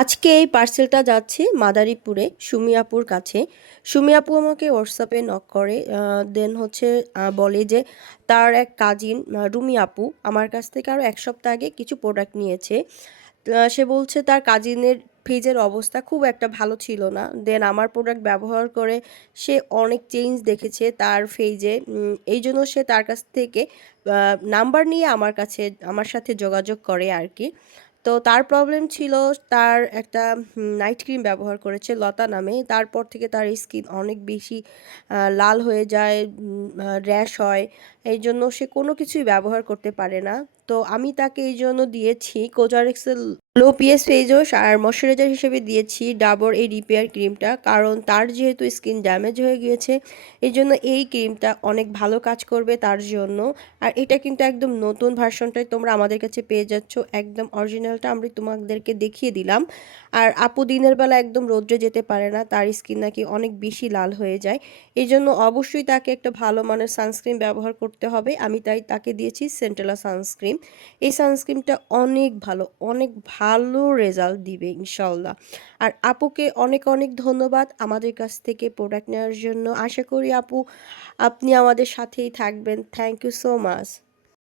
আজকে এই পার্সেলটা যাচ্ছে মাদারীপুরে সুমি আপুর কাছে। সুমি আপু আমাকে হোয়াটসঅ্যাপে নক করে, দেন হচ্ছে বলে যে তার এক কাজিন রুমি আপু আমার কাছ থেকে আরও 1 সপ্তাহ আগে কিছু প্রোডাক্ট নিয়েছে। সে বলছে তার কাজিনের ফ্রিজের অবস্থা খুব একটা ভালো ছিল না, দেন আমার প্রোডাক্ট ব্যবহার করে সে অনেক চেঞ্জ দেখেছে তার ফ্রিজে। এই জন্য সে তার কাছ থেকে নাম্বার নিয়ে আমার সাথে যোগাযোগ করে আর কি। তো তার প্রবলেম ছিল, তার একটা নাইট ক্রিম ব্যবহার করেছে লতা নামে, তারপর থেকে তার স্কিন অনেক বেশি লাল হয়ে যায়, র্যাশ হয়। এই জন্য সে কোনো কিছুই ব্যবহার করতে পারে না। তো আমি তাকে এই জন্য দিয়েছি কোজারেক্সেল লো পিএস ফেস ওয়াশ, আর ময়শ্চারাইজার হিসেবে দিয়েছি ডাবর এই রিপেয়ার ক্রিমটা, কারণ তার যেহেতু স্কিন ড্যামেজ হয়ে গিয়েছে এই জন্য এই ক্রিমটা অনেক ভালো কাজ করবে তার জন্য। আর এটা কিন্তু একদম নতুন ভার্সনটাই তোমরা আমাদের কাছে পেয়ে যাচ্ছ, একদম অরিজিনালটা আমরা তোমাদেরকে দেখিয়ে দিলাম। আর আপু দিনের বেলা একদম রৌদ্রে যেতে পারে না, তার স্কিন নাকি অনেক বেশি লাল হয়ে যায়। এই জন্য অবশ্যই তাকে একটা ভালো মানের সানস্ক্রিন ব্যবহার করতে হবে, আমি তাই তাকে দিয়েছি সেন্টেলা সানস্ক্রিন। এই সানস্ক্রিনটা অনেক ভালো, অনেক ভালো রেজাল্ট দিবে ইনশাল্লাহ। আর আপুকে অনেক অনেক ধন্যবাদ আমাদের কাছ থেকে প্রোডাক্ট নেওয়ার জন্য। আশা করি আপু আপনি আমাদের সাথেই থাকবেন। Thank you so much.